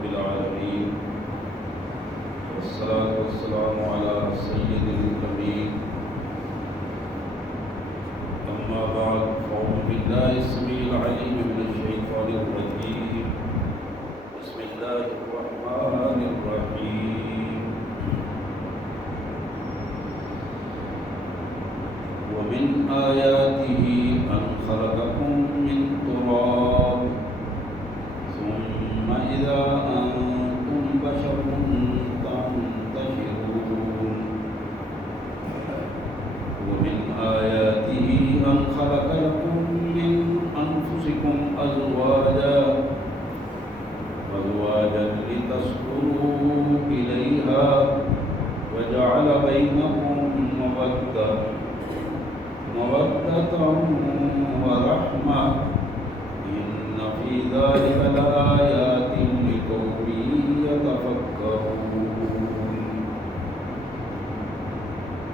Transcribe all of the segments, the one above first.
رب العالمين والصلاة والسلام على سيد الأمين أما بعد فأعوذ بالله السميع العليم من الشيطان الرجيم بسم الله الرحمن الرحيم ومن آياته أن خلقكم من تراب ثم إذا أنتم بشر تنتشرون ومن آياته أن خلق لكم من أنفسكم أزواجا لتسكنوا إليها وجعل بينكم مودة ورحمة إن في ذلك لآيات لقوم يتفكرون.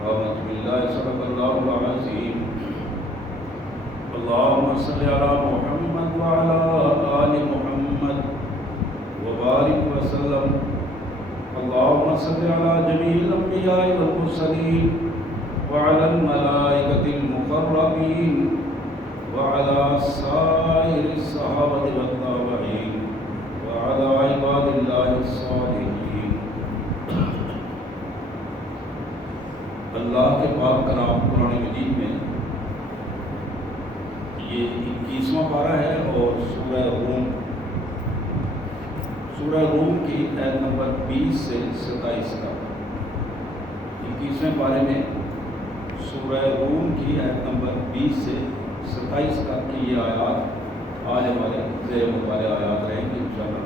آمنت بالله صدق الله العظيم. اللهم صل على محمد وعلى آل محمد وبارك وسلم. اللهم صل على جميع الأنبياء والمرسلين وعلى الملائكة المقربين وعلى سائر الصحابة والتابعين وعلى عباد الله الصالحين. اللہ کے پاک کلام قرآن مجید میں یہ 21واں پارہ ہے اور سورہ روم کی آیت نمبر 20 سے 27 کا. 21ویں پارے میں سورہ روم کی آیت نمبر 20 سے 27 تک کی یہ آیات آنے والے زیر مبارک آیات رہیں گی انشاءاللہ.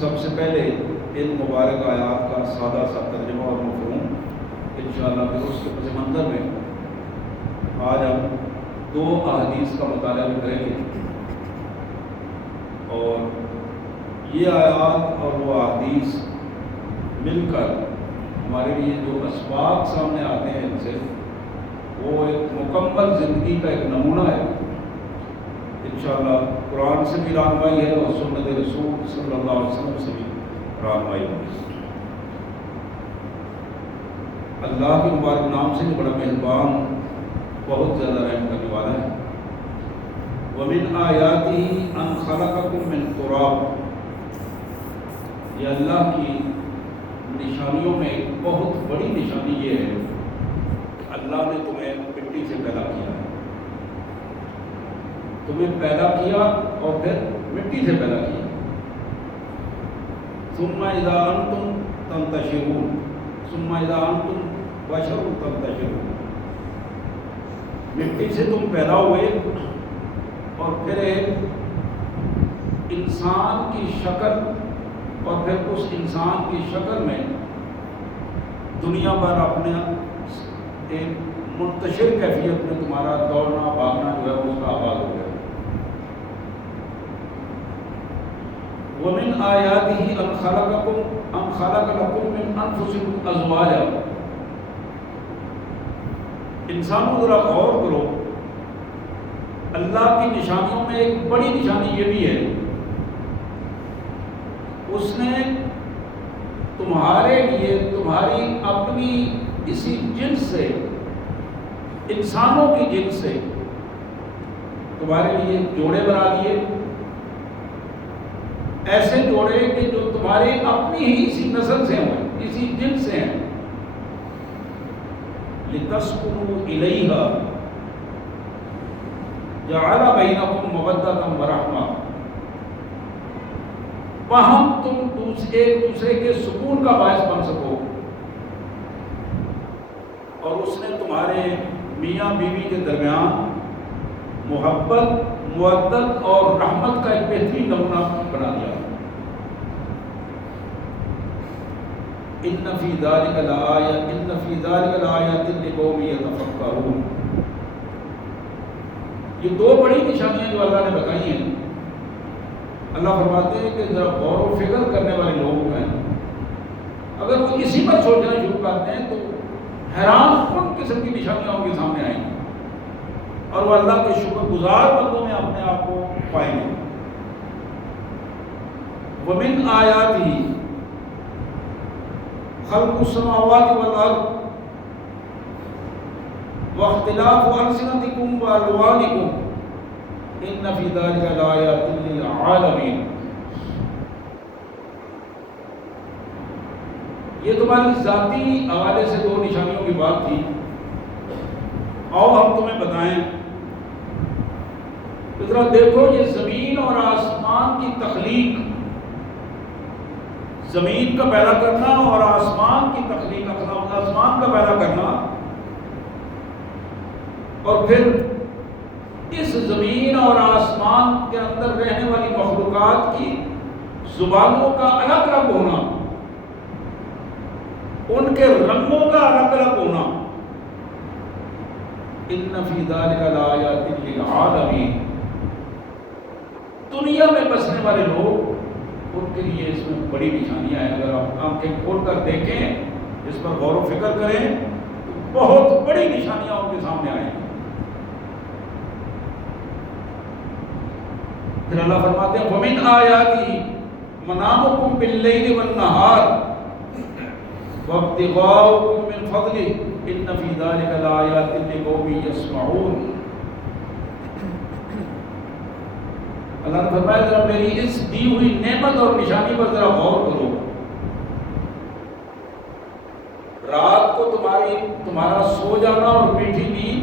سب سے پہلے ان مبارک آیات کا سادہ سا ترجمہ اور مفہوم انشاءاللہ، پھر اس کے پس منظر میں آج ہم 2 احادیث کا مطالعہ بھی کریں گے، اور یہ آیات اور وہ احادیث مل کر ہمارے لیے جو اسباب سامنے آتے ہیں ان سے، وہ ایک مکمل زندگی کا ایک نمونہ ہے. انشاءاللہ قرآن سے بھی رہنمائی ہے اور سنت رسول صلی اللہ علیہ وسلم سے بھی رہنمائی ہوگی. اللہ کے مبارک نام سے جو بڑا مہربان، بہت زیادہ رحم کرنے والا ہے. وَمِنْ آیَاتِهِ أَنْ خَلَقَكُم مِّن تُرَابٍ. یہ اللہ کی نشانیوں میں ایک بہت بڑی نشانی یہ ہے کہ اللہ نے تمہیں مٹی سے پیدا کیا ہے. تمہیں پیدا کیا اور پھر مٹی سے پیدا کیا. ثُمَّ إِذَا أَنْتُمْ تَنْتَشِرُونَ ثُمَّ إِذَا أَنْتُمْ بَشَرٌ تَنْتَشِرُونَ. مٹی سے تم پیدا ہوئے اور پھر ایک انسان کی شکل، اور پھر اس انسان کی شکل میں دنیا پر اپنے ایک منتشر کیفیت میں تمہارا دوڑنا بھاگنا جو ہے اس کا آغاز ہو گیا. وَمِنْ آیَاتِهِ أَنْ خَلَقَ لَكُم مِّنْ أَنفُسِكُمْ أَزْوَاجًا. انسانوں ذرا غور کرو، اللہ کی نشانیوں میں ایک بڑی نشانی یہ بھی ہے، اس نے تمہارے لیے تمہاری اپنی اسی جنس سے، انسانوں کی جنس سے تمہارے لیے جوڑے بنا دیے. ایسے جوڑے کہ جو تمہارے اپنی ہی اسی نسل سے ہیں، اسی جنس سے ہیں. لِتَسْكُنُوا إِلَيْهَا جَعَلَ بَيْنَكُمْ مَوَدَّةً وَرَحْمَةً. وہم تم ایک دوسرے کے سکون کا باعث بن سکو، اور اس نے تمہارے میاں بیوی کے درمیان محبت، مودت اور رحمت کا ایک بہترین نمونہ بنا دیا. إِنَّ فِي ذَلِكَ لَآيَاتٍ لِقَوْمٍ يَتَفَكَّرُونَ. یہ 2 بڑی نشانیاں جو اللہ نے بتائی ہیں، اللہ فرماتے ہیں کہ ذرا غور و فکر کرنے والے لوگ ہیں، اگر وہ اسی پر سوچنا شروع کرتے ہیں تو حیران کن قسم کی نشانیاں ان کے سامنے آئیں گی، اور وہ اللہ کے شکر گزار بندوں میں اپنے آپ کو پائیں گے. ومن آیاتہ خلق السماوات والارض واختلاف ألسنتكم وألوانكم ان فی ذلک لآیات للعالمین. یہ تمہاری ذاتی حوالے سے دو نشانیوں کی بات تھی. آؤ ہم تمہیں بتائیں. ذرا دیکھو یہ زمین اور آسمان کی تخلیق، زمین کا پیدا کرنا اور آسمان کی تخلیق، آسمان کا پیدا کرنا، اور پھر اس زمین اور آسمان کے اندر رہنے والی مخلوقات کی زبانوں کا الگ الگ ہونا، ان کے رنگوں کا الگ الگ ہونا. ان فی ذلک لآیات للعالمین. دنیا میں بسنے والے لوگ، ان کے لیے اس میں بڑی نشانیاں ہیں. اگر آپ آنکھیں کھول کر دیکھیں، اس پر غور و فکر کریں، تو بہت بڑی نشانیاں ان کے سامنے آئیں گی. پھر اللہ فرماتے ہیں وَمِنْ آیَاتِهِ مَنَامُكُمْ بِاللَّيْلِ وَالنَّهَارِ وَابْتِغَاؤُكُمْ مِنْ فَضْلِهِ إِنَّ فِي ذَلِكَ لَآيَاتٍ لِقَوْمٍ يَسْمَعُونَ. اللہ نے فرمایا ذرا میری اس دی ہوئی نعمت اور نشانی پر ذرا غور کرو. رات کو تمہارا سو جانا اور میٹھی نیند،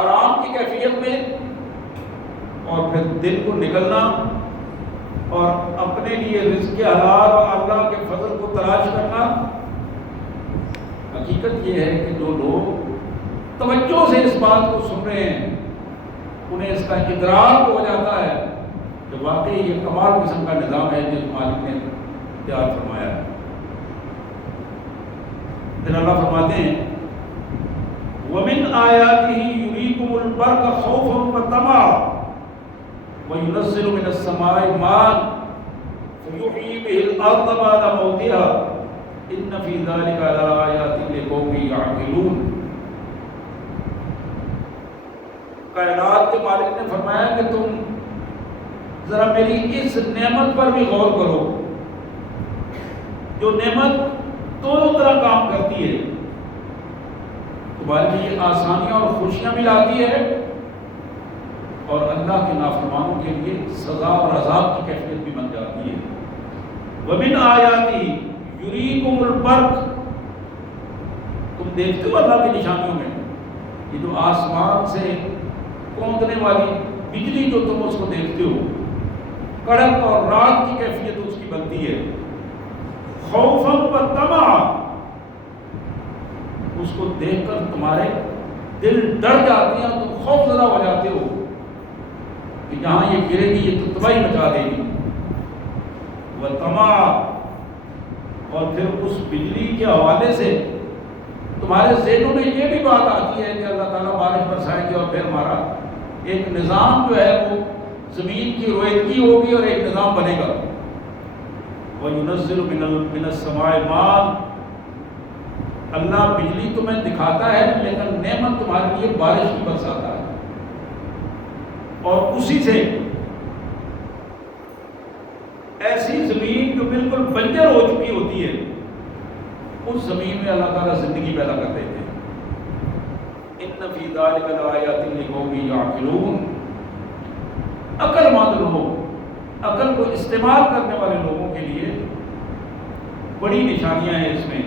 آرام کی کیفیت میں، اور پھر دن کو نکلنا اور اپنے لیے رزق حلال اور اللہ کے فضل کو تلاش کرنا. حقیقت یہ ہے کہ جو لوگ توجہ سے اس بات کو سن رہے ہیں، انہیں اس کا ادراک ہو جاتا ہے کہ واقعی یہ کمال قسم کا نظام ہے جس مالک نے تیار فرمایا ہے. پھر اللہ فرماتے ہیں وَمِنْ آیَاتِهِ يُرِيكُمُ الْبَرْقَ خَوْفًا وَطَمَعًا وَيُنَزِّلُ مِنَ السَّمَاءِ مَاءً فَيُحْيِي بِهِ الْأَرْضَ بَعْدَ مَوْتِهَا إِنَّ فِي ذَلِكَ لَآيَاتٍ لِقَوْمٍ يَعْقِلُونَ. کائنات کے مالک نے فرمایا کہ تم ذرا میری اس نعمت پر بھی غور کرو، جو نعمت دونوں طرح کام کرتی ہے. تمہارے لیے آسانیاں اور خوشیاں بھی لاتی ہے، اور اللہ کے نافرمانوں کے لیے سزا اور عذاب کی کیفیت بھی بن جاتی ہے. وَمِنْ آیَاتِهِ يُرِيكُمُ الْبَرْقَ. تم دیکھتے ہو اللہ کی نشانیوں میں یہ جو آسمان سے کونکنے والی بجلی، جو تم اس کو دیکھتے ہو، کڑک اور رات کی کیفیت اس کی بنتی ہے. خوفاً وطمعاً. اس کو دیکھ کر تمہارے دل ڈر جاتے ہیں، تم خوف زدہ ہو جاتے ہو کہ جہاں یہ گرے گی یہ تو تباہی مچا دے گی. وطمعاً. اور پھر اس بجلی کے حوالے سے تمہارے ذہنوں میں یہ بھی بات آتی ہے کہ اللہ تعالیٰ بارش برسائیں گے، اور پھر ہمارا ایک نظام جو ہے وہ زمین کی رویدگی ہوگی اور ایک نظام بنے گا. وَيُنَزِّلُ مِنَ السَّمَاءِ مَاءً. اللہ بجلی تمہیں دکھاتا ہے لیکن نعمت تمہارے لیے بارش کی برساتا ہے، اور اسی سے ایسی زمین جو بالکل بنجر ہو چکی ہوتی ہے، اس زمین میں اللہ تعالیٰ زندگی پیدا کر دیتے ہیں. ان فی ذلک لآیات لقوم یعقلون. عقل مند لوگ، عقل کو استعمال کرنے والے لوگوں کے لیے بڑی نشانیاں ہیں اس میں.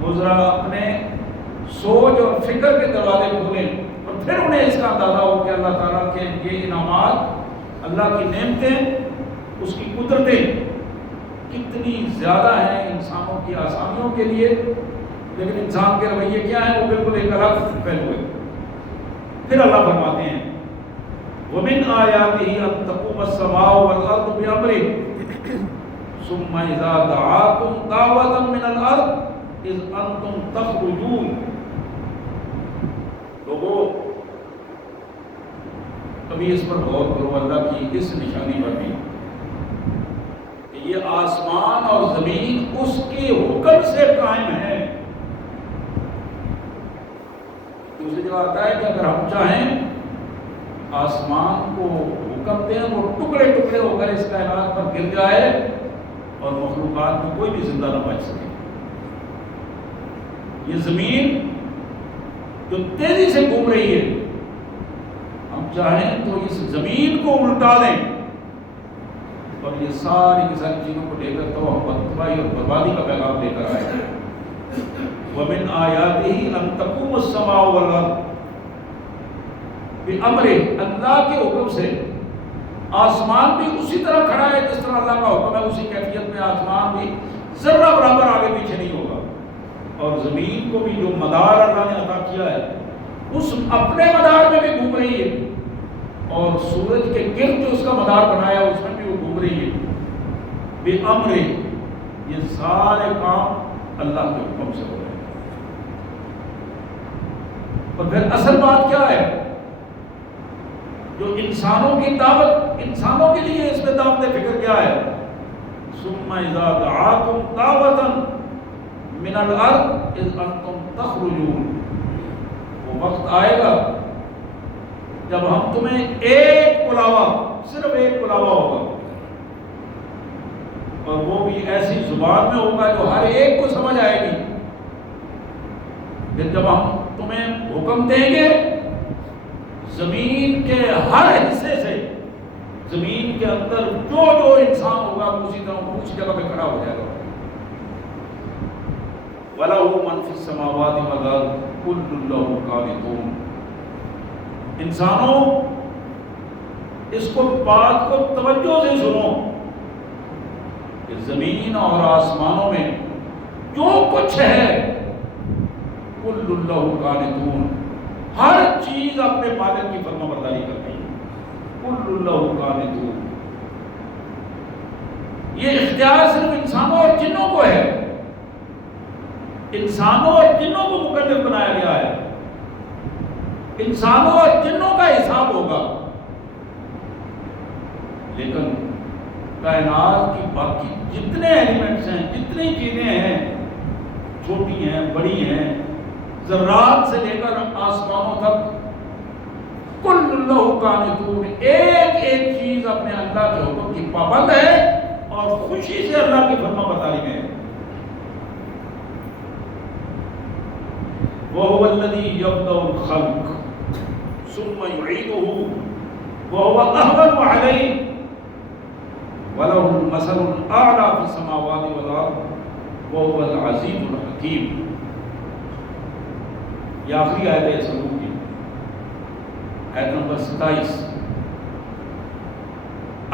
وہ ذرا اپنے سوچ اور فکر کے دروازے کھولیں، اور پھر انہیں اس کا اندازہ ہو کہ اللہ تعالیٰ کے یہ انعامات، اللہ کی نعمتیں، اس کی قدرتیں کتنی زیادہ ہیں انسانوں کی آسانیوں کے لیے. لیکن انسان کے رویے کیا ہیں؟ وہ بالکل ایک الگ پہلو ہے. پھر اللہ فرماتے ہیں وَمِنْ آیَاتِهِ أَن تَقُومَ السَّمَاءُ وَالْأَرْضُ بِأَمْرِهِ ثُمَّ إِذَا دَعَاكُمْ دَعْوَةً مِنَ الْأَرْضِ إِذْ أَنْتُمْ تَخْرُجُونَ. لوگوں کبھی اس پر غور کرو، اللہ کی اس نشانی پر بھی کہ یہ آسمان اور زمین اس کے حکم سے قائم ہے. دوسری جگہ آتا ہے کہ اگر ہم چاہیں آسمان کو حکم دیں وہ ٹکڑے ٹکڑے ہو کر اس کائنات پر گر جائے اور مخلوقات میں کوئی بھی زندہ نہ بچ سکے. یہ زمین جو تیزی سے گھوم رہی ہے، ہم چاہیں تو اس زمین کو الٹا دیں اور یہ ساری کی ساری چیزوں کو لے کر تو ہم تباہی اور بربادی کا پیغام لے کر آئے. وَمِنْ آيَاتِهِ أَن تَقُومَ السَّمَاءُ وَالْأَرْضُ بِأَمْرِهِ، اللہ کے حکم سے آسمان بھی اسی طرح کھڑا ہے جس طرح اللہ کا حکم ہے، اسی کیفیت میں آسمان بھی ذرہ برابر آگے پیچھے نہیں ہوگا. اور زمین کو بھی جو مدار اللہ نے عطا کیا ہے اس اپنے مدار میں بھی گھوم رہی ہے، اور سورج کے گرد جو اس کا مدار بنایا اس میں بھی وہ گھوم رہی ہے. بِأَمْرِهِ، یہ سارے کام اللہ کے حکم سے ہو رہے ہیں. اور پھر اصل بات کیا ہے جو انسانوں کی دعوت، انسانوں کے لیے اس میں دعوت فکر کیا ہے؟ ثم اذا دعاكم دعوة من الارض اذ انتم تخرجون، وہ وقت آئے گا جب ہم تمہیں ایک بلاوا، صرف ایک بلاوا ہوگا، اور وہ بھی ایسی زبان میں ہوگا جو ہر ایک کو سمجھ آئے گی. پھر جب ہم تمہیں حکم دیں گے زمین کے ہر حصے سے، زمین کے اندر جو جو انسان ہوگا اسی طرح اسی جگہ پہ کھڑا ہو جائے گا. وَلَهُ مَنْ فِي السَّمَاوَاتِ وَالْأَرْضِ كُلٌّ لَهُ قَانِتُونَ. انسانوں اس کو بات کو توجہ سے سنو کہ زمین اور آسمانوں میں جو کچھ ہے كُلٌّ لَهُ قَانِتُونَ، ہر چیز اپنے مالک کی فرما برداری کرتی ہے. كُلٌّ لَهُ قَانِتُونَ، یہ اختیار صرف انسانوں اور جنوں کو ہے. انسانوں اور جنوں کو مکلف بنایا گیا ہے. انسانوں اور جنوں کا حساب ہوگا، لیکن کائنات کی باقی جتنے ایلیمنٹس ہیں، جتنی چیزیں ہیں، چھوٹی ہیں بڑی ہیں، ذرات سے لے کر آسمانوں تک، کل لہ قانتون، ایک ایک چیز اپنے اللہ کے حکم کی پابند ہے اور خوشی سے اللہ کی فرما برداری میں ہے. وَهُوَ الَّذِي يَبْدَأُ الْخَلْقَ ثُمَّ يُعِيدُهُ وَهُوَ أَهْوَنُ عَلَيْهِ وَلَهُ الْمَثَلُ الْأَعْلَى فِي السَّمَاوَاتِ وَالْأَرْضِ وَهُوَ الْعَزِيزُ الْحَكِيمُ. یہ آخری آیت ہے سورہ کی، آیت نمبر 27.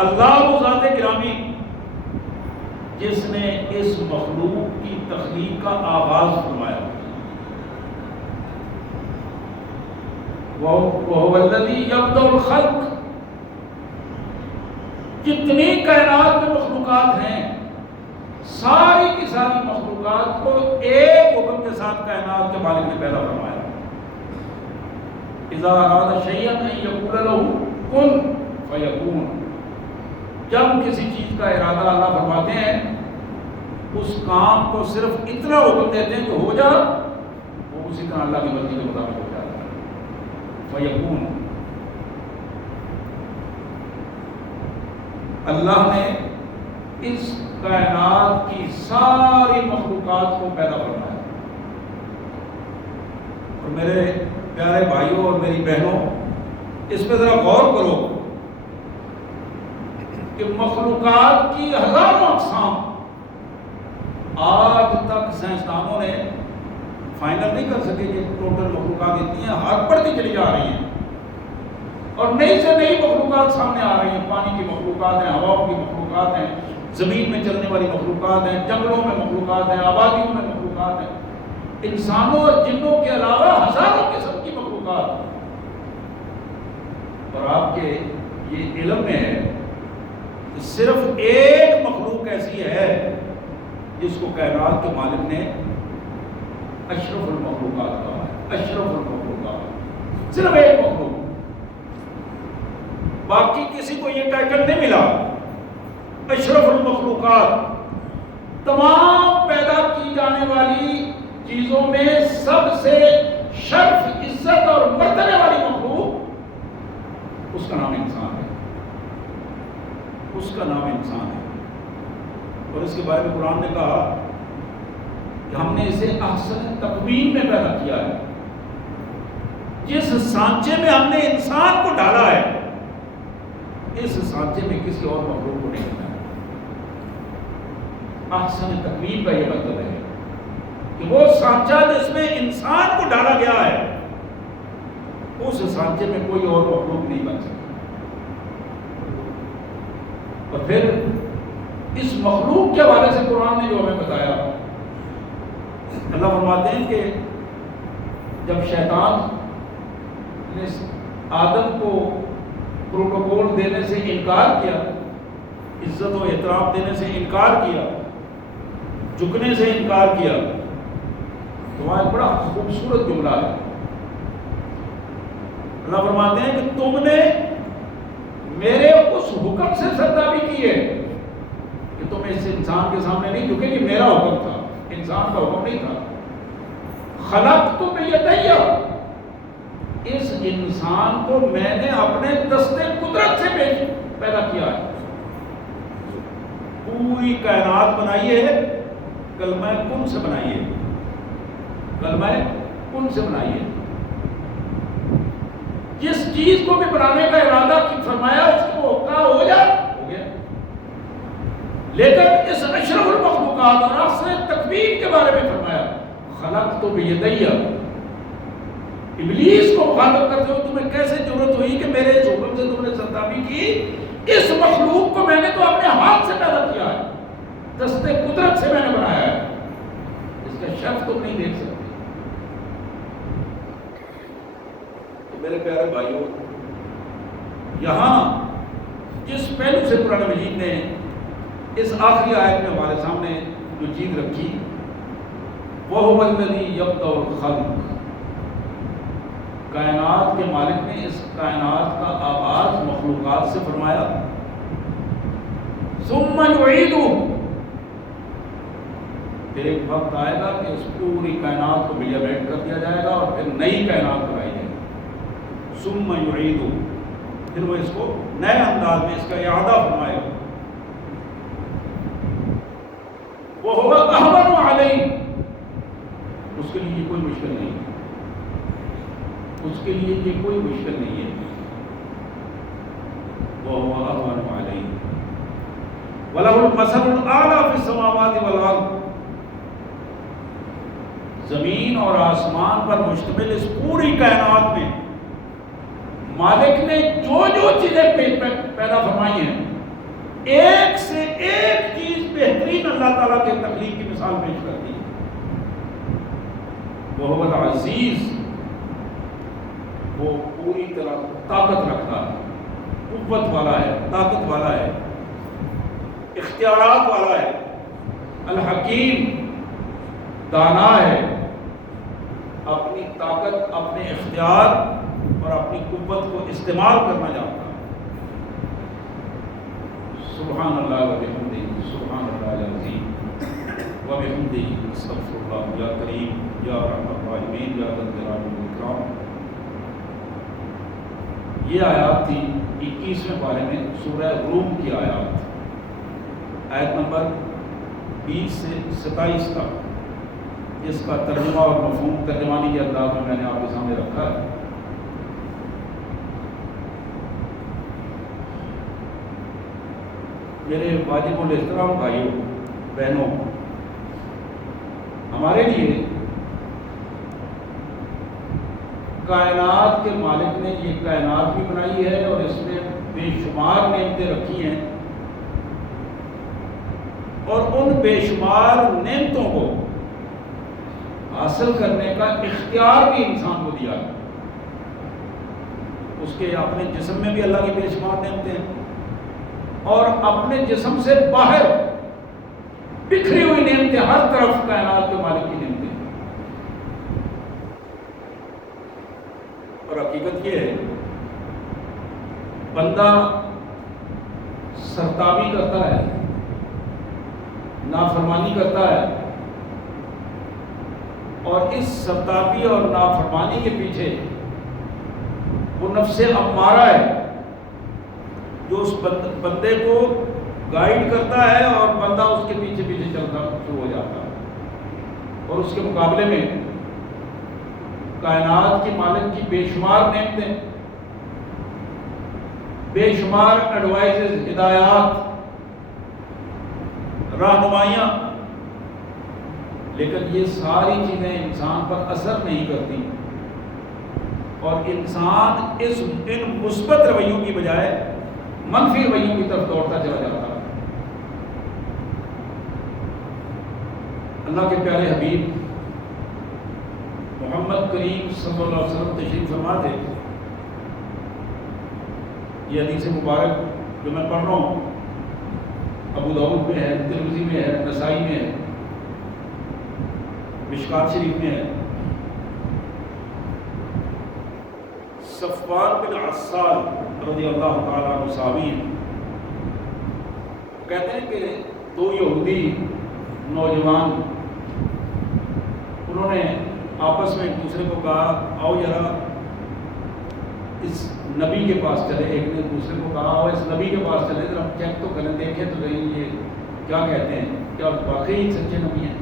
اللہ وہ ذات گرامی جس نے اس مخلوق کی تخلیق کا آغاز فرمایا. وَهُوَ الَّذِي يَبْدَأُ الْخَلْقَ، جتنی کائنات میں مخلوقات ہیں ساری کی ساری مخلوقات کو ایک حکم کے ساتھ کائنات کے مالک نے پیدا فرمایا. اذا اراد شیئا ان یقول له کن فیکون، جب کسی چیز کا ارادہ اللہ فرماتے ہیں اس کام کو صرف اتنا حکم دیتے ہیں کہ ہو جا، وہ اسی طرح اللہ کی مرضی کے مطابق ہو جاتا ہے. فیکون، اللہ نے اس کائنات کی ساری مخلوقات کو پیدا فرمایا. اور میرے پیارے بھائیوں اور میری بہنوں، اس پہ ذرا غور کرو کہ مخلوقات کی ہزاروں اقسام آج تک سائنسدانوں نے فائنل نہیں کر سکے کہ ٹوٹل مخلوقات اتنی ہیں، ہاتھ بڑھتی چلی جا رہی ہیں اور نئی سے نئی مخلوقات سامنے آ رہی ہیں. پانی کی مخلوقات ہیں، ہواؤں کی مخلوقات ہیں، زمین میں چلنے والی مخلوقات ہیں، جنگلوں میں مخلوقات ہیں، آبادیوں میں مخلوقات ہیں، انسانوں اور جنوں کے علاوہ ہزاروں قسم کی مخلوقات. اور آپ کے یہ علم میں ہے کہ صرف ایک مخلوق ایسی ہے جس کو کائنات کے مالک نے اشرف المخلوقات کہا ہے. اشرف المخلوقات، صرف ایک مخلوق، باقی کسی کو یہ ٹائٹل نہیں ملا. اشرف المخلوقات، تمام پیدا کی جانے والی چیزوں میں سب سے شرف، عزت اور مرتبے والی مخلوق، اس کا نام انسان ہے. اس کا نام انسان ہے. اور اس کے بارے میں قرآن نے کہا کہ ہم نے اسے احسن تقویم میں پیدا کیا ہے. جس سانچے میں ہم نے انسان کو ڈالا ہے اس سانچے میں کسی اور مخلوق کو نہیں ڈالا. احسن تقویم کا یہ مطلب ہے کہ وہ سانچہ جس میں انسان کو ڈالا گیا ہے اس سانچے میں کوئی اور مخلوق نہیں بن سکتا. اور پھر اس مخلوق کے حوالے سے قرآن نے جو ہمیں بتایا، اللہ فرماتے ہیں کہ جب شیطان نے آدم کو پروٹوکول دینے سے انکار کیا، عزت و احترام دینے سے انکار کیا، جھکنے سے انکار کیا، تو وہاں ایک بڑا خوبصورت جملہ ہے. اللہ فرماتے ہیں کہ تم نے میرے اس حکم سے سرتابی کی ہے کہ تم اس انسان کے سامنے نہیں جھکے. یہ میرا حکم تھا، انسان کا حکم نہیں تھا. خلق تو بیدیا، اس انسان کو میں نے اپنے دستے قدرت سے پیدا کیا ہے. پوری کائنات بنائی ہے کلمہ کن سے بنائی ہے، کلمہ کن سے بنائی ہے. جس چیز کو بھی بنانے کا ارادہ فرمایا اس کو کہا ہو جا، ہو گیا. لیکن اس اشرف المخلوقات اور احسن تقویم کے بارے میں فرمایا خلق تو بیدیا. ابلیس کو مخاطب کرتے ہو تمہیں کیسے ضرورت ہوئی کہ میرے اس حکم سے تم نے سرتابی کی؟ اس مخلوق کو میں نے تو اپنے ہاتھ سے پیدا کیا ہے، دستے قدرت سے میں نے بنایا ہے. اس کا شرف تم نہیں دیکھ سکتے. تو میرے پیارے بھائیوں، یہاں جس پہلو سے قرآن مجید نے اس آخری آیت میں ہمارے سامنے جو چیز رکھی، وَهُوَ الَّذِي يَبْدَأُ الْخَلْقَ، کائنات کے مالک نے اس کائنات کا آغاز مخلوقات سے فرمایا. ثُمَّ يُعِيدُهُ، پھر ایک وقت آئے گا کہ اس پوری کائنات کو ریلیویٹ کر دیا جائے گا اور پھر نئی کائنات بنائی جائے گی. ثُمَّ يُعِيدُهُ، پھر وہ اس کو نئے انداز میں اس کا اعادہ فرمائے گا. وَهُوَ أَهْوَنُ عَلَيْهِ، اس کے لیے کوئی مشکل نہیں ہے، اس کے لیے یہ کوئی مشکل نہیں ہے. وَهُوَ أَهْوَنُ عَلَيْهِ وَلَهُ الْمَثَلُ الْأَعْلَى فِي السَّمَاوَاتِ وَالْأَرْضِ، زمین اور آسمان پر مشتمل اس پوری کائنات میں مالک نے جو جو چیزیں پیدا فرمائی ہیں، ایک سے ایک چیز بہترین اللہ تعالیٰ کے تخلیق کی مثال پیش کرتی ہے. وہ العزیز، وہ پوری طرح طاقت رکھتا ہے، قوت والا ہے، طاقت والا ہے، اختیارات والا ہے. الحکیم، دانا ہے، اپنی طاقت، اپنے اختیار اور اپنی قوت کو استعمال کرنا جانتا ہے. سبحان اللہ و بحمدہ، سبحان اللہ العظیم و بحمدہ، استغفر اللہ. یا کریم، یا رحمت الراحمین، یا ذا الجلال والاکرام. یہ آیات تھی 21ویں پارے میں سورہ روم کی آیات، آیت نمبر 20 سے 27 تک، جس کا ترجمہ اور مفہوم ترجمانی کے انداز میں نے آپ کے سامنے رکھا ہے. میرے واجب الاحترام بھائیوں بہنوں، ہمارے لیے کائنات کے مالک نے یہ کائنات بھی بنائی ہے اور اس میں بے شمار نعمتیں رکھی ہیں، اور ان بے شمار نعمتوں کو حاصل کرنے کا اختیار بھی انسان کو دیا ہے. اس کے اپنے جسم میں بھی اللہ کی بے شمار نعمتیں ہیں، اور اپنے جسم سے باہر بکھری ہوئی نعمتیں، ہر طرف کائنات کے مالک کی نعمتیں. اور حقیقت یہ ہے، بندہ سرتابی کرتا ہے، نافرمانی کرتا ہے، اور اس سرتابی اور نافرمانی کے پیچھے وہ نفس امارہ ہے جو اس بندے کو گائیڈ کرتا ہے اور بندہ اس کے پیچھے پیچھے چلتا شروع ہو جاتا ہے، اور اس کے مقابلے میں کائنات کے مالک کی بے شمار نعمتیں، بے شمار ایڈوائزز، ہدایات، رہنمائیاں، لیکن یہ ساری چیزیں انسان پر اثر نہیں کرتی، اور انسان ان مثبت رویوں کی بجائے منفی رویوں کی طرف دوڑتا چلا جاتا ہے۔ اللہ کے پیارے حبیب محمد کریم صلی اللہ علیہ وسلم تشریف فرما تھے۔ یہ حدیث مبارک جو میں پڑھ رہا ہوں ابو داؤد میں ہے، ترمذی میں ہے، نسائی میں ہے، مشکات شریف میں ہے۔ صفوان بن عسال رضی اللہ تعالیٰ عنہ صحابی ہیں، کہتے ہیں کہ دو یہودی نوجوان انہوں نے آپس میں ایک دوسرے کو کہا آؤ ذرا اس نبی کے پاس چلے۔ ایک نے دوسرے کو کہا آؤ اس نبی کے پاس چلے، ذرا چیک تو کریں، دیکھیں تو صحیح یہ کیا کہتے ہیں، کیا واقعی سچے نبی ہیں۔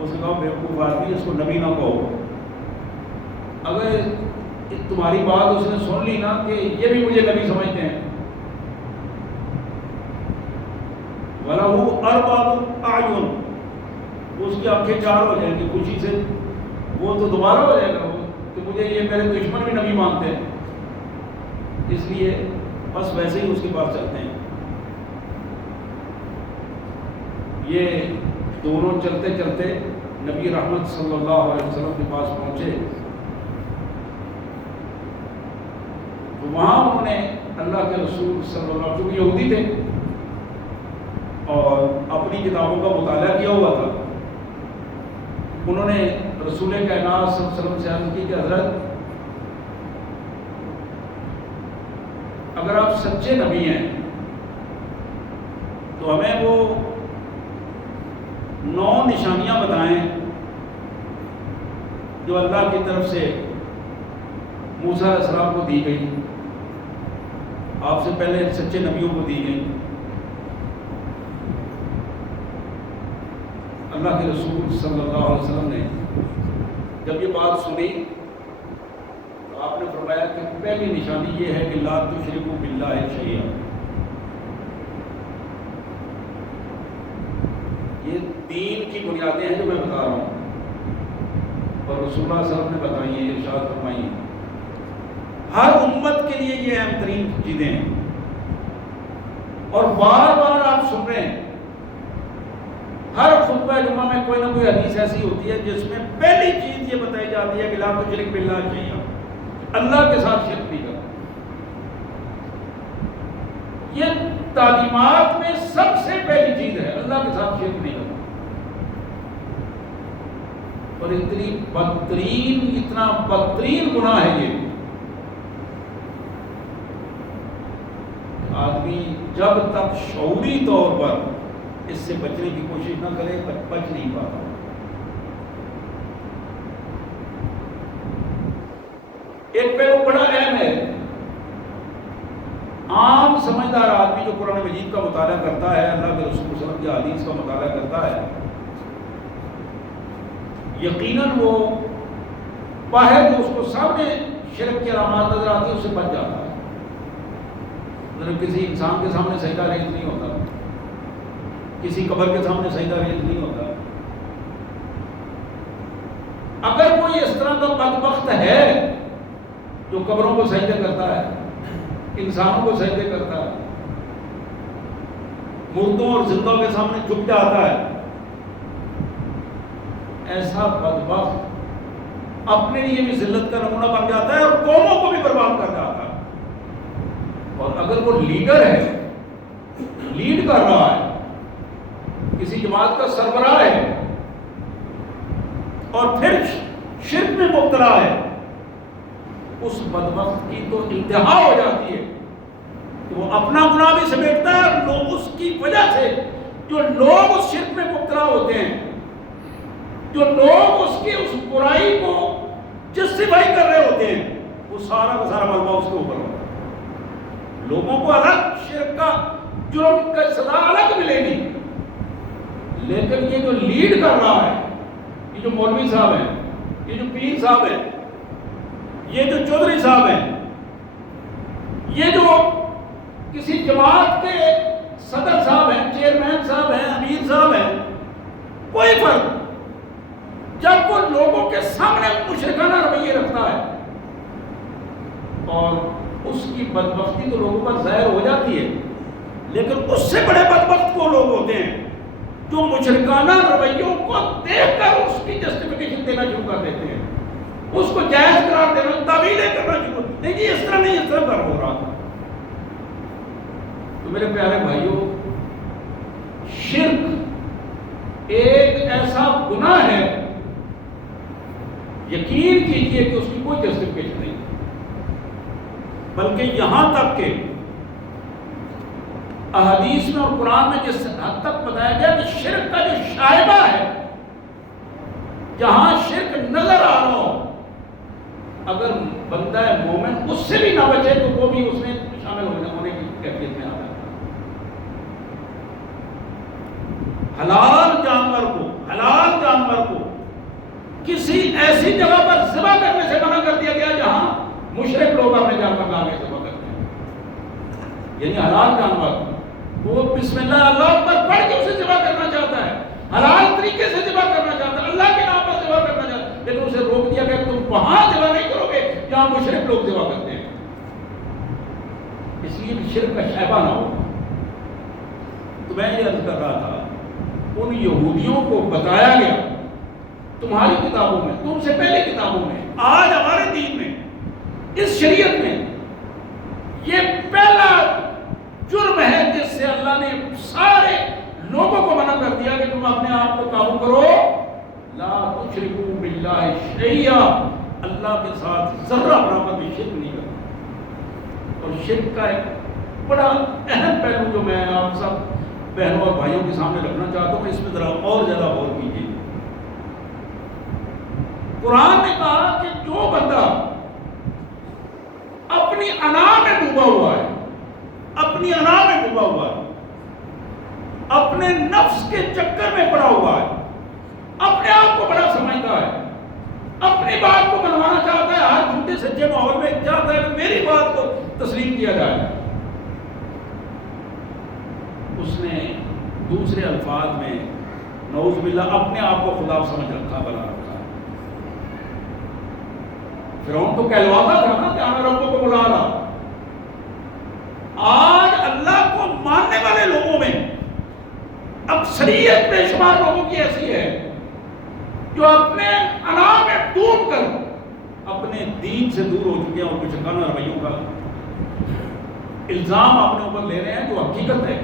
اس نے کہا بیوقوف آدمی، اس کو نبی نہ کہو، اگر تمہاری بات اس نے سن لی نا کہ یہ بھی مجھے نبی سمجھتے ہیں، وَلَهُ أَرْبَعُ أَعْيُنٍ، اس کی آنکھیں چار ہو جائیں گی خوشی سے، وہ تو دوبارہ ہو جائے گا کہ مجھے یہ میرے دشمن بھی نبی مانتے ہیں، اس لیے بس ویسے ہی اس کے پاس چلتے ہیں۔ یہ دونوں چلتے چلتے نبی رحمت صلی اللہ علیہ وسلم کے پاس پہنچے، تو وہاں انہوں نے اللہ کے رسول صلی اللہ علیہ وسلم یہودی تھے اور اپنی کتابوں کا مطالعہ کیا ہوا تھا، انہوں نے رسول کائنات صلی اللہ علیہ وسلم سے عرض کی کہ حضرت اگر آپ سچے نبی ہیں تو ہمیں وہ 9 نشانیاں بتائیں جو اللہ کی طرف سے موسیٰ علیہ السلام کو دی گئی، آپ سے پہلے سچے نبیوں کو دی گئی۔ اللہ کے رسول صلی اللہ علیہ وسلم نے جب یہ بات سنی تو آپ نے فرمایا کہ پہلی نشانی یہ ہے کہ لا تشرکوا باللہ شیئا، یہ دین کی بنیادیں ہیں جو میں بتا رہا ہوں اور رسول اللہ صلی اللہ علیہ وسلم نے بتائی ہیں، ارشاد فرمائی ہیں، ہر امت کے لیے یہ اہم ترین چیزیں ہیں، اور بار بار آپ سن رہے ہیں ہر خطبہ جمعہ میں کوئی نہ کوئی حدیث ایسی ہوتی ہے جس میں پہلی چیز یہ بتائی جاتی ہے کہ لا تشرک باللہ شیئا، اللہ کے ساتھ شرک نہیں کرنا۔ یہ تعلیمات میں سب سے پہلی چیز ہے، اللہ کے ساتھ شرک نہیں کرنا، اور اتنا بدترین گناہ ہے یہ، آدمی جب تک شعوری طور پر اس سے بچنے کی کوشش نہ کرے بچ نہیں پاتا۔ ایک پہلو بڑا اہم ہے، عام سمجھدار آدمی جو قرآن مجید کا مطالعہ کرتا ہے، اللہ کے رسول صلی اللہ علیہ وسلم کی حدیث کا مطالعہ کرتا ہے، یقیناً وہ باہر جو اس کو سامنے شرک کی علامات نظر آتی ہے اس سے بچ جاتا ہے۔ کسی انسان کے سامنے سجدہ ریز نہیں ہوتا، کسی قبر کے سامنے سجدہ ریز نہیں ہوتا۔ اگر کوئی اس طرح کا بدبخت ہے جو قبروں کو سجدے کرتا ہے، انسانوں کو سجدے کرتا ہے، مردوں اور زندوں کے سامنے جھک جاتا ہے، ایسا بدبخت اپنے لیے بھی ذلت کا نمونہ بن جاتا ہے اور قوموں کو بھی برباد کر جاتا ہے۔ اور اگر وہ لیڈر ہے، لیڈ کر رہا ہے، کسی جماعت کا سربراہ ہے اور پھر شرک میں مبتلا ہے، اس بدبخت کی تو انتہا ہو جاتی ہے کہ وہ اپنا گناہ بھی سمیٹتا ہے اور لوگ اس کی وجہ سے جو لوگ اس شرک میں مبتلا ہوتے ہیں، جو لوگ اس کی اس برائی کو جسٹیفائی کر رہے ہوتے ہیں، وہ سارا کا سارا ملبہ اس کے اوپر ہوتا ہے۔ لوگوں کو الگ شرک کا جرم کا سزا الگ ملے گی، لیکن یہ جو لیڈ کر رہا ہے، یہ جو مولوی صاحب ہیں، یہ جو پیر صاحب ہیں، یہ جو چودھری صاحب ہیں، یہ جو کسی جماعت کے صدر صاحب ہیں، چیئرمین صاحب ہیں، امیر صاحب ہیں، کوئی فرق جب وہ لوگوں کے سامنے مشرکانہ رویے رکھتا ہے اور اس کی بدبختی تو لوگوں پر ظاہر ہو جاتی ہے، لیکن اس سے بڑے بدبخت وہ لوگ ہوتے ہیں جو مشرکانہ رویوں کو دیکھ کر اس کی جسٹیفیکیشن دینا شروع کر دیتے ہیں، اس کو جائز قرار دینا، تعویلیں کرنا شروع، نہیں جی اس طرح نہیں، اس طرح کر ہو رہا تھا۔ تو میرے پیارے بھائیوں، شرک ایک ایسا گناہ ہے، یقین کیجئے کہ اس کی کوئی جسٹیفیکیشن نہیں، بلکہ یہاں تک کہ احادیث میں اور قرآن میں جس حد تک بتایا گیا کہ شرک کا جو شائبہ ہے، جہاں شرک نظر آ رہا ہو، اگر بندہ مومن اس سے بھی نہ بچے تو وہ بھی اس میں شامل ہونے کی کیفیت میں آ جاتا ہے۔ حلال جانور کو کسی ایسی جگہ پر ذبح کرنے سے منع کر دیا گیا جہاں مشرک لوگ اپنے جانور لا کے ذبح کرتے ہیں، یعنی حلال جانور وہ بسم اللہ اللہ اکبر پڑھ کے اسے ذبح کرنا چاہتا ہے، حلال طریقے سے ذبح کرنا چاہتا ہے، اللہ کے نام پر ذبح کرنا چاہتا ہے، لیکن اسے روک دیا گیا تم وہاں ذبح نہیں کرو گے جہاں مشرک لوگ ذبح کرتے ہیں، اس لیے بھی شرک کا شائبہ نہ ہو۔ تو میں یہ عرض کر رہا تھا، ان یہودیوں کو بتایا گیا تمہاری کتابوں میں، تم سے پہلے کتابوں میں، آج ہمارے دین میں، اس شریعت میں یہ پہلا جرم ہے جس سے اللہ نے سارے لوگوں کو منع کر دیا کہ تم اپنے آپ کو قابو کرو، لا تشرکوا باللہ شیئا، اللہ کے ساتھ ذرہ برابر بھی شرک نہیں کرنا۔ اور شرک کا ایک بڑا اہم پہلو جو میں آپ سب بہنوں اور بھائیوں کے سامنے رکھنا چاہتا ہوں، اس میں ذرا اور زیادہ غور کیجیے۔ قرآن نے کہا کہ جو بندہ اپنی انا میں ڈوبا ہوا ہے، اپنی انا میں ڈوبا ہوا ہے، اپنے نفس کے چکر میں پڑا ہوا ہے، اپنے آپ کو بڑا سمجھتا ہے، اپنی بات کو بنوانا چاہتا ہے، ہر جھوٹے سچے ماحول میں چاہتا ہے کہ میری بات کو تسلیم کیا جائے، اس نے دوسرے الفاظ میں نعوذ باللہ اپنے آپ کو خدا سمجھ رکھا، بنا رکھا ہے۔ فرعون تو کہلواتا تھا نا کہ انا ربکم کو بلا رہا، آج اللہ کو ماننے والے لوگوں میں اکثریت بے شمار لوگوں کی ایسی ہے جو اپنے انا میں ڈوب کر اپنے دین سے دور ہو چکے ہیں اور مشرکانہ رویوں کا الزام اپنے اوپر لے رہے ہیں جو حقیقت ہے۔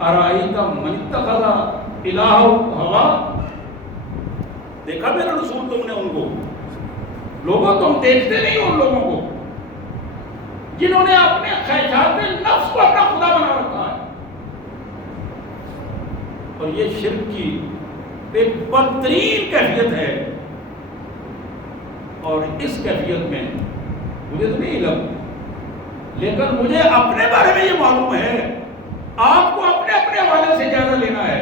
ارائیت من اتخذ الہہ ہوا، دیکھا میرا رسول تم نے ان کو، لوگوں تم دیکھتے نہیں ان لوگوں کو جنہوں نے اپنے خواہشات نفس کو اپنا خدا بنا رکھا ہے۔ اور یہ شرک کی ایک بدترین کیفیت ہے، اور اس کیفیت میں مجھے تو نہیں علم، لیکن مجھے اپنے بارے میں یہ معلوم ہے، آپ کو اپنے اپنے حوالے سے جائزہ لینا ہے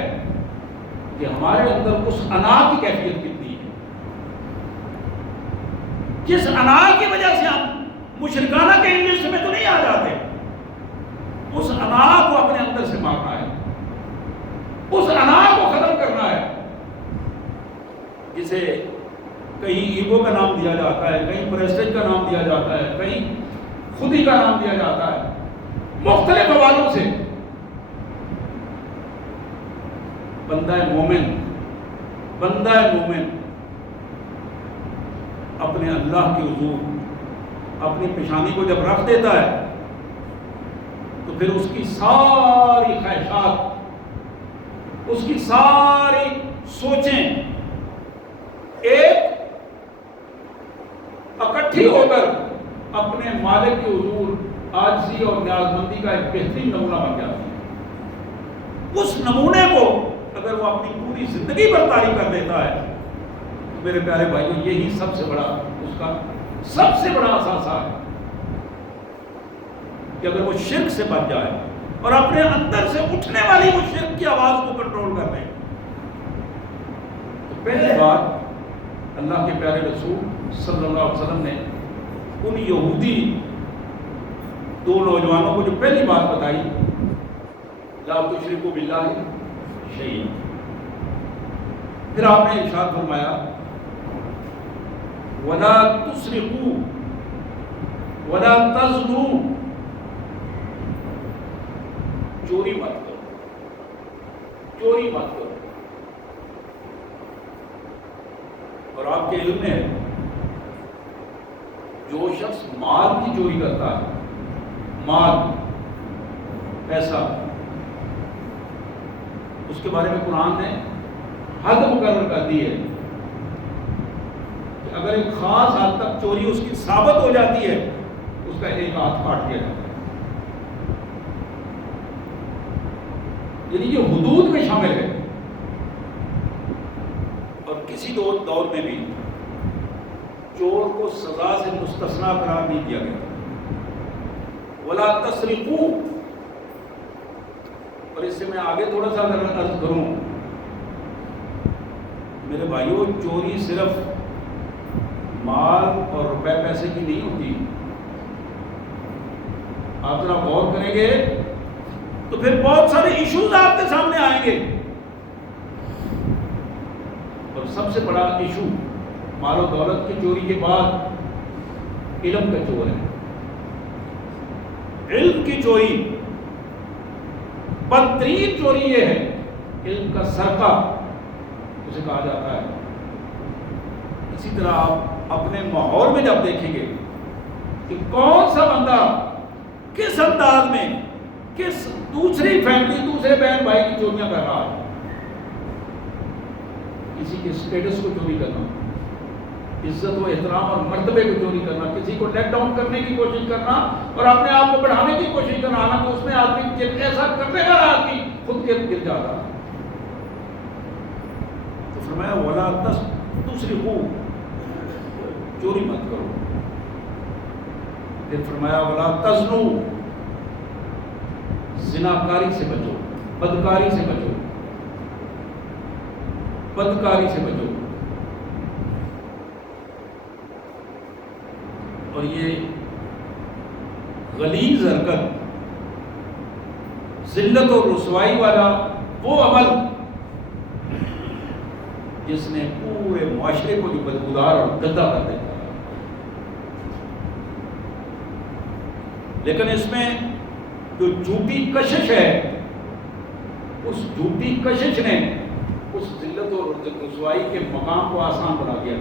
کہ ہمارے اندر اس انا کی کیفیت کتنی ہے، جس انا کی وجہ سے ہم مشرکانہ کے انگلش میں تو نہیں آ جاتے، اس انا کو اپنے اندر سے مارنا ہے، اس انا کو ختم کرنا ہے، جسے کہیں ایگو کا نام دیا جاتا ہے، کہیں پریسٹیج کا نام دیا جاتا ہے، کہیں خودی کا نام دیا جاتا ہے، مختلف حوالوں سے۔ بندہ مومن اپنے اللہ کے حضور اپنی پیشانی کو جب رکھ دیتا ہے تو پھر اس کی ساری خواہشات، اس کی ساری سوچیں ایک اکٹھی ہو کر اپنے مالک کے حضور عاجزی اور نیاز مندی کا ایک بہترین نمونہ بن جاتی ہے۔ اس نمونے کو اگر وہ اپنی پوری زندگی پر طاری کر دیتا ہے تو میرے پیارے بھائیوں یہی سب سے بڑا اس کا سب سے بڑا اثاثہ ہے۔ کہ اگر وہ شرک سے بچ جائے اور اپنے اندر سے اٹھنے والی وہ شرک کی آواز کو کنٹرول کر لیں، تو پہلی بات اللہ کے پیارے رسول صلی اللہ علیہ وسلم نے ان یہودی دو نوجوانوں کو جو پہلی بات بتائی، لا تشرکوا باللہ شیئا، پھر آپ نے ارشاد فرمایا ولا تسرقوا ولا تزنوا، چوری مت کرو، چوری مت کرو۔ اور آپ کے علم میں جو شخص مال کی چوری کرتا ہے، مال، پیسہ، اس کے بارے میں قرآن نے حد مقرر کر دی ہے کہ اگر ایک خاص حد تک چوری اس کی ثابت ہو جاتی ہے، اس کا ایک ہاتھ کاٹ دیا جاتا ہے، یعنی یہ حدود میں شامل ہے۔ اور کسی دور میں بھی چور کو سزا سے مستثنا قرار نہیں دیا گیا۔ ولا تسرقوا، اور اس سے میں آگے تھوڑا سا اگر عرض کروں، میرے بھائیوں، چوری صرف مال اور روپے پیسے کی نہیں ہوتی۔ آپ ذرا غور کریں گے تو پھر بہت سارے ایشوز آپ کے سامنے آئیں گے، اور سب سے بڑا ایشو مال و دولت کی چوری کے بعد علم کا چور ہے۔ علم کی چوری، بدترین چوری یہ ہے، علم کا سرقہ اسے کہا جاتا ہے۔ اسی طرح آپ اپنے ماحول میں جب دیکھیں گے کہ کون سا بندہ کس انداز میں کس دوسری فیملی، دوسرے بہن بھائی کی چوریاں کر رہا ہے، کسی کے اسٹیٹس کو چوری کرنا، عزت و احترام اور مرتبے کو چوری کرنا، کسی کو لیٹ ڈاؤن کرنے کی کوشش کرنا اور اپنے آپ کو بڑھانے کی کوشش کرنا، حالانکہ اس میں آدمی ایسا کرنے والا آدمی خود گر جاتا ہے۔ تو فرمایا ولا تسرقوا، چوری مت کرو۔ پھر فرمایا ولا تزنوا، زناکاری سے بچو، بدکاری سے بچو، بدکاری سے بچو۔ اور یہ غلیظ حرکت، ذلت اور رسوائی والا وہ عمل جس نے پورے معاشرے کو بھی بدبودار اور گندا کر دیتا ہے۔ لیکن اس میں جو جھوٹی کشش ہے، اس جھوٹی کشش نے اس ذلت اور رسوائی کے مقام کو آسان بنا دیا۔